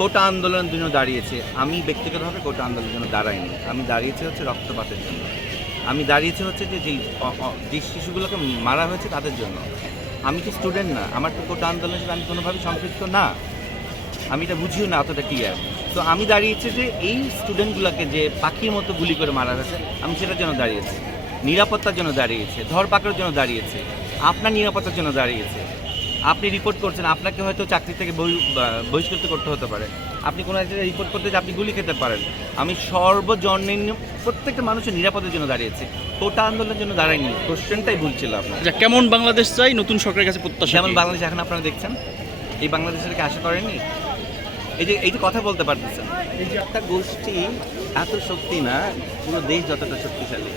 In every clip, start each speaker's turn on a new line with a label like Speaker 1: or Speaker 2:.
Speaker 1: কোটা আন্দোলনের জন্য দাঁড়িয়েছে। আমি ব্যক্তিগতভাবে কোটা আন্দোলনের জন্য দাঁড়াইনি। আমি দাঁড়িয়েছি হচ্ছে রক্তপাতের জন্য। আমি দাঁড়িয়েছি হচ্ছে যে যেই যে শিশুগুলোকে মারা হয়েছে তাদের জন্য। আমি তো স্টুডেন্ট না? আমার তো কোটা আন্দোলনের সাথে আমি কোনোভাবে সম্পৃক্ত না। আমি এটা বুঝিও না অতটা ক্লিয়ার তো আমি দাঁড়িয়েছি যে এই স্টুডেন্টগুলোকে যে পাখির মতো গুলি করে মারা হয়েছে, আমি সেটার জন্য দাঁড়িয়েছি। নিরাপত্তার জন্য দাঁড়িয়েছে। ধরপাকড়ের জন্য দাঁড়িয়েছে। আপনার নিরাপত্তার জন্য দাঁড়িয়েছে। আপনি রিপোর্ট করছেন আপনাকে হয়তো চাকরি থেকে বহি- বহিষ্কৃত করতে হতে পারে। আপনি কোনো একটা রিপোর্ট করতে যে আপনি গুলি খেতে পারেন। আমি সর্বজনীন প্রত্যেকটা মানুষের নিরাপদের জন্য দাঁড়িয়েছি। কোটা আন্দোলনের জন্য দাঁড়াইনি। কোশ্চেনটাই ভুল ছিল আপনার।
Speaker 2: আচ্ছা কেমন বাংলাদেশ চাই? নতুন সরকারের কাছে প্রত্যাশা
Speaker 1: যেমন বাংলাদেশ এখন আপনারা দেখছেন? এই বাংলাদেশের কি আশা করেননি? এই যে এই যে কথা বলতে পারতেছেন। এই যে একটা গোষ্ঠী এত শক্তি না পুরো দেশ যতটা শক্তিশালী।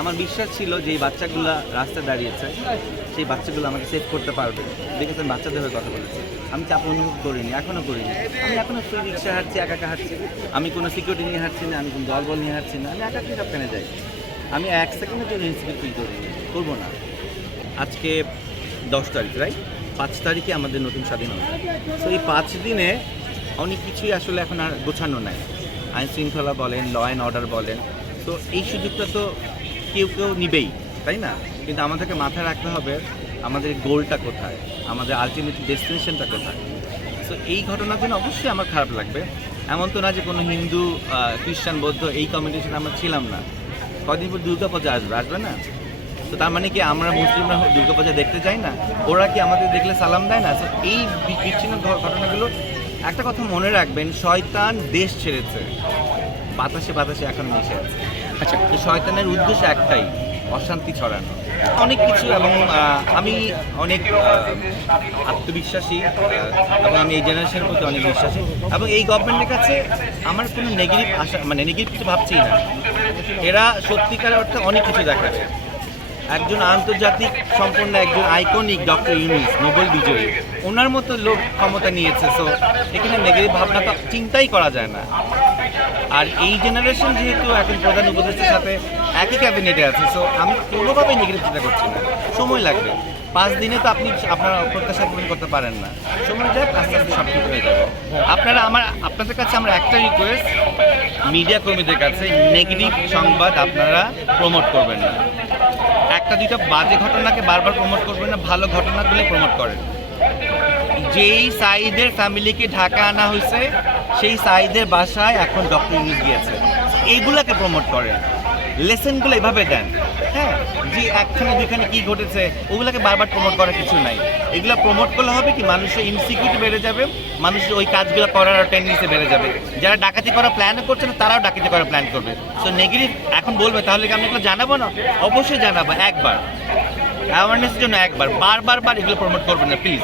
Speaker 1: আমার বিশ্বাস ছিল যে এই বাচ্চাগুলা রাস্তায় দাঁড়িয়েছে, সেই বাচ্চাগুলো আমাকে সেভ করতে পারবে। দেখেছেন, বাচ্চাদের হয়ে কথা বলেছে। আমি চাপ অনুভব করিনি এখনও করিনি। আমি এখনও ফ্রি রিক্সা হাঁটছি, একা একা হাঁটছি। আমি কোনো সিকিউরিটি নিয়ে হাঁটছি না, আমি কোনো দলবল নিয়ে হাঁটছি না, আমি একা সবখানে যাই। আমি এক সেকেন্ডের জন্য ইনসিকিউর ফিল করিনি, করব না। আজকে দশ তারিখ রাইট পাঁচ তারিখে আমাদের নতুন স্বাধীন স্বাধীনতা। তো এই পাঁচ দিনে অনেক কিছুই আসলে এখন আর গোছানো নাই। আইন শৃঙ্খলা বলেন ল অ্যান্ড অর্ডার বলেন। তো এই সুযোগটা তো কেউ কেউ নিবেই, তাই না? কিন্তু আমাদেরকে মাথায় রাখতে হবে আমাদের গোলটা কোথায়? আমাদের আলটিমেট ডেস্টিনেশনটা কোথায়? তো এই ঘটনার জন্য অবশ্যই আমার খারাপ লাগবে। এমন তো না যে কোনো হিন্দু খ্রিস্টান, বৌদ্ধ এই কমিউনিটির আমরা ছিলাম না। কদিন পর দুর্গা পূজা আসবে আসবে না? তো তার মানে কি আমরা মুসলিমরা দুর্গা পূজা দেখতে যাই না? ওরা কি আমাদের দেখলে সালাম দেয় না? তো এই বিচ্ছিন্ন ঘটনাগুলো একটা কথা মনে রাখবেন, শয়তান দেশ ছেড়েছে। বাতাসে বাতাসে এখন মিশে আছে।
Speaker 2: আচ্ছা
Speaker 1: শয়তানের উদ্দেশ্য একটাই, অশান্তি ছড়ানো। অনেক কিছু এবং আমি অনেক আত্মবিশ্বাসী এবং আমি এই জেনারেশনের প্রতি অনেক বিশ্বাসী। এবং এই গভর্নমেন্টের কাছে আমার কোনো নেগেটিভ আশা মানে নেগেটিভ কিছু ভাবছি না। এরা সত্যিকার অর্থে অনেক কিছু দেখাবে একজন আন্তর্জাতিক সম্পন্ন একজন আইকনিক ডক্টর ইউনিস, নোবেল বিজয়ী। ওনার মতো লোক ক্ষমতা নিয়েছে সো এখানে নেগেটিভ ভাবনা তো চিন্তাই করা যায় না। আর এই জেনারেশন যেহেতু এখন প্রধান উপদেষ্টার সাথে একই ক্যাবিনেটে আছে সো আমি কোনোভাবেই নেগেটিভ চিন্তা করছি না। সময় লাগবে। পাঁচ দিনে তো আপনি আপনার প্রত্যাশা পূরণ করতে পারেন না। সময় যাক, আস্তে আস্তে সব হয়ে যাবে। আপনারা আমার, আপনাদের কাছে আমরা একটা রিকোয়েস্ট মিডিয়া কর্মীদের কাছে নেগেটিভ সংবাদ আপনারা প্রমোট করবেন না। একটা দুইটা বাজে ঘটনাকে বারবার প্রমোট করবে না, ভালো ঘটনাগুলো প্রমোট করেন। যেই সাইদের ফ্যামিলিকে ঢাকা আনা হয়েছে, সেই সাইদের বাসায় এখন ডক্টর ইউজ গিয়েছে। এইগুলাকে প্রমোট করেন। লেসনগুলো এভাবে দেন। হ্যাঁ যে একখানে, দুইখানে কি ঘটেছে, ওগুলোকে বারবার প্রমোট করার কিছু নাই। এগুলো প্রমোট করলে হবে কি, মানুষের ইনসিকিউরিটি বেড়ে যাবে, মানুষের ওই কাজগুলো করার টেন্ডেন্সি বেড়ে যাবে। যারা ডাকাতি করার প্ল্যানও করছে না, তারাও ডাকাতি করার প্ল্যান করবে। তো নেগেটিভ এখন বলবে, তাহলে কি আমি এগুলো জানাব না? অবশ্যই জানাব, একবার। অ্যাওয়ারনেসের জন্য একবার, বারবার বার এগুলো প্রমোট করবেন না প্লিজ